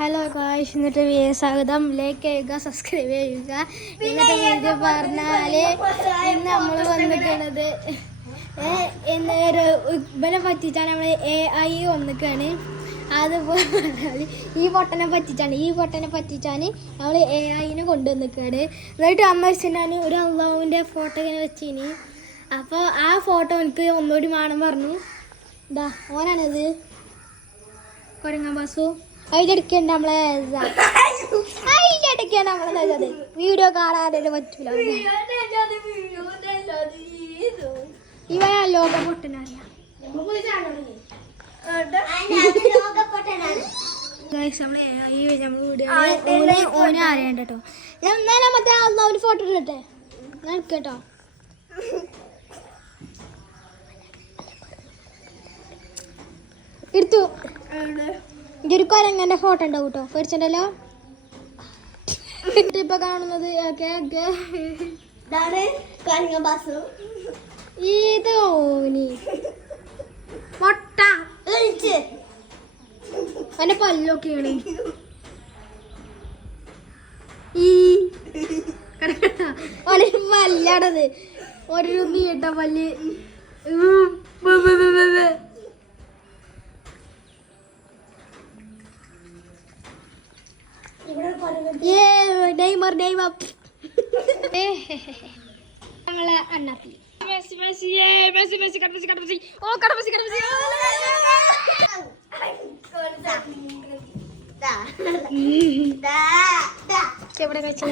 Hello guys, ഇന്നത്തെ സ്വാഗതം. Like ചെയ്യുക, സബ്സ്ക്രൈബ് ചെയ്യുക. ഇന്നത്തെ വീഡിയോ പറഞ്ഞാൽ ഇന്ന് നമ്മൾ വന്നിരിക്കുന്നത് ഇവനെ പറ്റിച്ചാണ്. നമ്മൾ AI വന്നിക്കാണ്. അതുപോലെ പറഞ്ഞാൽ ഈ പൊട്ടനെ പറ്റിച്ചാണ് നമ്മൾ AI കൊണ്ടുവന്നിക്കാണ്. എന്നിട്ട് അമ്മ വെച്ചാൽ ഒരു അള്ളാഹുവിൻ്റെ ഫോട്ടോ ഇങ്ങനെ വെച്ചിനി. അപ്പോൾ ആ ഫോട്ടോ എനിക്ക് ഒന്നുകൂടി വേണം പറഞ്ഞു. ഇതാ ഓനാണിത്, കൊരങ്ങാൻ ബാസു. അതിലെടുക്കേണ്ട നമ്മളെ വീഡിയോ കാണാനായിട്ട് പറ്റൂല. ഇവനാ ലോക പൊട്ടനറിയാം. ഓനെ അറിയണ്ട കേട്ടോ. ഞാൻ എന്നാലും മറ്റേ അള്ളാഹുവിന് ഫോട്ടോ ഇടട്ടെ ഞാൻ കേട്ടോ. എടുത്തു ഒരു കൊരങ്ങന്റെ ഫോട്ടോ ഉണ്ടാവും കേട്ടോ. പേടിച്ചിട്ടല്ലോ. ഇപ്പൊ കാണുന്നത് ഇത് ഓനി മൊട്ട എന്റെ പല്ലൊക്കെയാണ്. ഈ പല്ലാടത് ഒരു നീട്ട പല്ല്. നമ്മളെ അണ്ണാപ്പി എവിടെ കഴിച്ചു